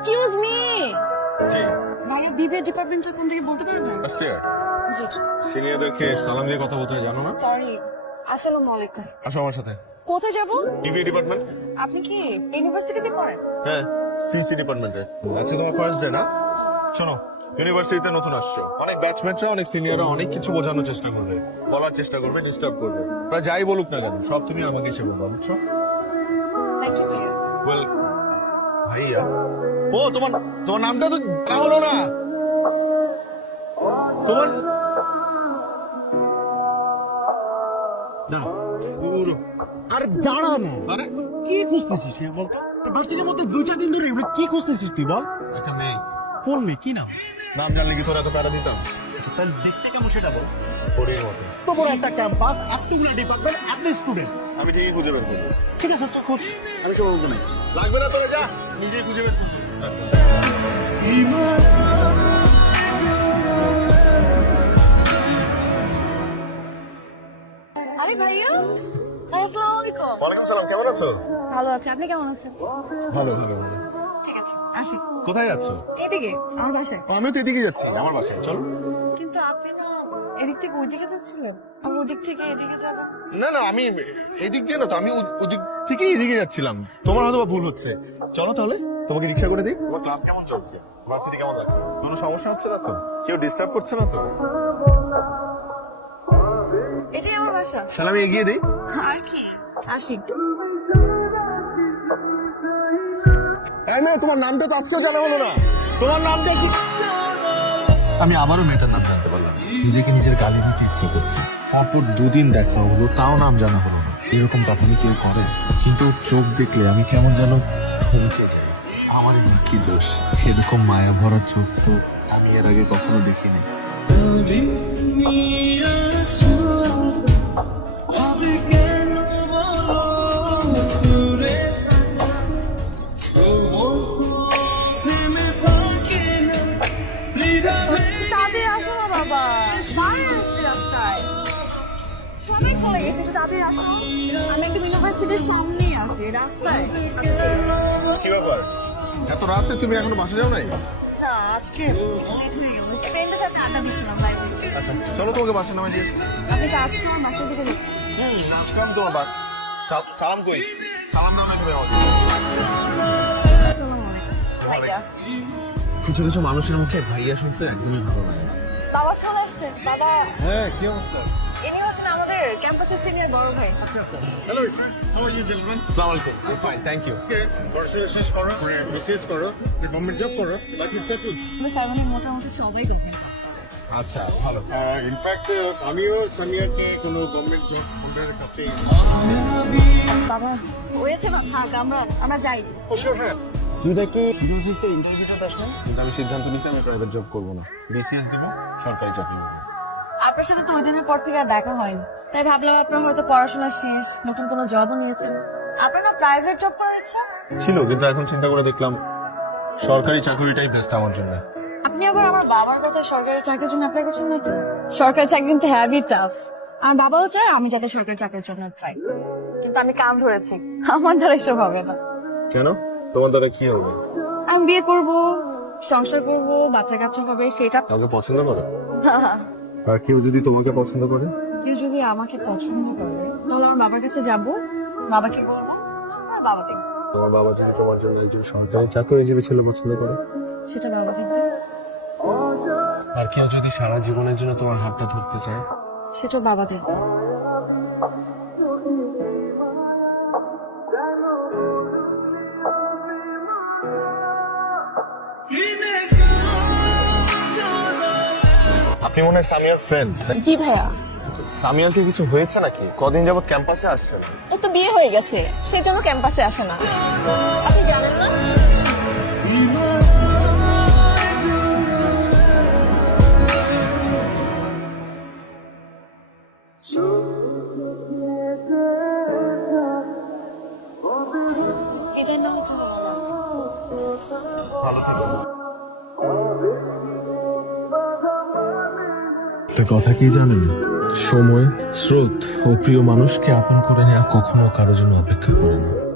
Senior ডিপার্টমেন্টের কোন দিকে বলতে পারবেন? ফার্স্ট ইয়ার জি। সিনিয়রদেরকে সালাম দিয়ে কথা বলতে হয় জানো না? সরি আসসালামু আলাইকুম। আসো আমার সাথে। কোথায় যাব? ডিবিএ ডিপার্টমেন্ট আপনি কি ইউনিভার্সিটিতে পড়েন? হ্যাঁ সিসি ডিপার্টমেন্টে আজকে তোমার ফার্স্ট ডে না? শোনো ইউনিভার্সিটিতে নতুন আসছো। অনেক ব্যাচমেটরা অনেক সিনিয়ররা অনেক কিছু বোঝানোর চেষ্টা করবে বলার চেষ্টা করবে ডিস্টার্ব করবে। ওরা যাই বলুক না কেন সব তুমি আমাকে এসে বলবা বুঝছ? থ্যাংক ইউ ভাইয়া ওয়েল ভাইয়া ও তোমার তোমার নামটা তো জানা হলো না। তোমার। আরে দাঁড়ানো। আরে। কি খুঁজতেছিস? হ্যাঁ বল। ভার্সিটির মধ্যে দুইটা দিন ধরে এগুলো কি খুঁজতেছিস তুই বল? একটা মেয়ে। কোন মেয়ে? কি নাম? নাম জানলে কি তোর এত প্যারা দিতাম? আচ্ছা, তাহলে দেখতে কেমন সেটা বল। পরীর মতো। তো বড় একটা ক্যাম্পাস এতগুলো ডিপার্টমেন্ট এত স্টুডেন্ট আমি ঠিকই খুঁজে বের করব। ঠিক আছে তুই খোঁজ। আমি সব বলব না। লাগবে না তোরা যা। নিজেই খুঁজে বের করব। আরে ভাইয়া আসসালামু আলাইকুম। ওয়ালাইকুম সালাম কেমন আছো? ভালো আছি আপনি কেমন আছেন? ভালো ভালো ভালো। ঠিক আছে আসি। কোথায় যাচ্ছ? এদিকে আমার বাসায়। আমিও তো এদিকে যাচ্ছি আমার বাসায় চলো। কিন্তু আপনি না এদিক থেকে ওইদিকে যাচ্ছিলেন? আমি ওদিক থেকে এদিকে যাব। না না আমি এদিক দিয়ে না তো আমি ওদিক থেকেই এদিকে যাচ্ছিলাম। তোমার হয়তো বা ভুল হচ্ছে। চলো তাহলে। তোমাকে রিক্সা করে দিই? তোমার ক্লাস কেমন চলছে? ভার্সিটি কেমন লাগছে? কোনো সমস্যা হচ্ছে না তো? কেউ ডিস্টার্ব করছে না তো? এটাই আমার বাসা তাহলে আমি এগিয়ে দিই। আর কি? আসি। এই মেয়ে তোমার নামটা তো আজকেও জানা হলো না। তোমার নামটা কি? আমি আবারও মেয়েটার নাম জানতে পারলাম। নিজেকে নিজের গালি দিতে ইচ্ছে করছে। তারপর দুদিন দেখা হলো তাও নাম জানা হলো না। এরকম তখনই কেউ করে? কিন্তু চোখ দেখলে আমি কেমন যেন থমকে যাই। আমার এগুলো কি দোষ। এরকম মায়া ভরা চোখ তো আমি এর আগে কখনো দেখিনি। তাদের আসো না বাবা। বাইরে আসছে রাস্তায়। সবাই চলে গেছে একটু তাদের আসো। আমি একদম ইউনিভার্সিটির সামনেই আছি রাস্তায়। কি ব্যাপার? এত রাতে তুমি এখনও বাসা যাও নাই? না, আজকে late গেল। ফ্রেন্ডের সাথে আড্ডা দিচ্ছিলাম আচ্ছা চলো তোমাকে বাসা নামে দিয়ে আপনি তো আজকে আমার বাসার দিকে যাচ্ছেন। হুম আজকাল তোমার বাস সালাম কই সালাম দাও না তুমি আমাকে কিছু কিছু মানুষের মুখে ভাইয়া শুনতে একদমই ভালো লাগে বাবা চলে আসছে বাবা। হ্যাঁ কি অবস্থা? ইনি হচ্ছেন আমাদের ক্যাম্পাসের সিনিয়র বড় ভাই। Hello how are you gentleman আসসালামু আলাইকুম। ফাইন থ্যাংক ইউ পড়াশোনা শেষ করো বিসিএস করো গভর্নমেন্ট জব করো লাইফ ইজ মোটামুটি সবাই গভর্নমেন্ট আচ্ছা ভালো। ইনফ্যাক্ট আমিও সামিয়াকে কোনো গভর্নমেন্ট জব হোল্ডারের কাছে বাবা হয়েছে না? থাক আমরা আমরা যাই। শিওর হ্যাঁ। তুই দেখি ইউজিসি ইন্টারভিউটা আমি সিদ্ধান্ত নিয়েছি আমি প্রাইভেট জব করব না। বিসিএস দিব সরকারি চাকরি করব। আপনার সাথে তো ওই দিনের পর থেকে আর দেখা হয়নি। তাই ভাবলাম আপনার হয়তো পড়াশোনা শেষ নতুন কোনো জবও নিয়েছেন। আপনার না প্রাইভেট জব করার ইচ্ছা ছিল কিন্তু এখন চিন্তা করে দেখলাম সরকারি চাকরিটাই বেস্ট আমার জন্য। আপনি আবার আমার বাবার কথা সরকারি চাকরির জন্য অ্যাপ্লাই করছেন না তো? সরকারি চাকরি কিন্তু হ্যাভি টাফ আমার বাবাও চায় আমি যাতে সরকারি চাকরির জন্য ট্রাই কিন্তু আমি কাম ধরেছি আমার দ্বারা এসব হবে না। কেন? তোমার দ্বারা কি হবে? আমি বিয়ে করব সংসার করব বাচ্চা কাচ্চা হবে সেটা কাউকে পছন্দ করো? আর কেউ যদি তোমাকে পছন্দ করে? কেউ যদি আমাকে পছন্দ করে তাহলে আমার বাবার কাছে যাব। বাবাকে বলব আর বাবা দেখবে। তোমার বাবা যদি তোমার জন্য একজন সরকারি চাকরিজীবী ছেলে পছন্দ করে? সেটা বাবা দেখবে। আর কেউ যদি সারা জীবনের জন্য তোমার হাতটা ধরতে চায়? সেটা বাবা দেখবে। আপনি মনে হয় সামিয়ার ফ্রেন্ড জি ভাইয়া। সামিয়ার কি কিছু হয়েছে নাকি? কদিন যাবত ক্যাম্পাসে আসছে না? ও তো বিয়ে হয়ে গেছে সেই জন্য ক্যাম্পাসে আসে না। আপনি জানেন না? ভালো থেকো একটা কথা কি জানেন? সময়, স্রোত ও প্রিয় মানুষকে আপন করে নেওয়া কখনো কারও জন্য অপেক্ষা করে না।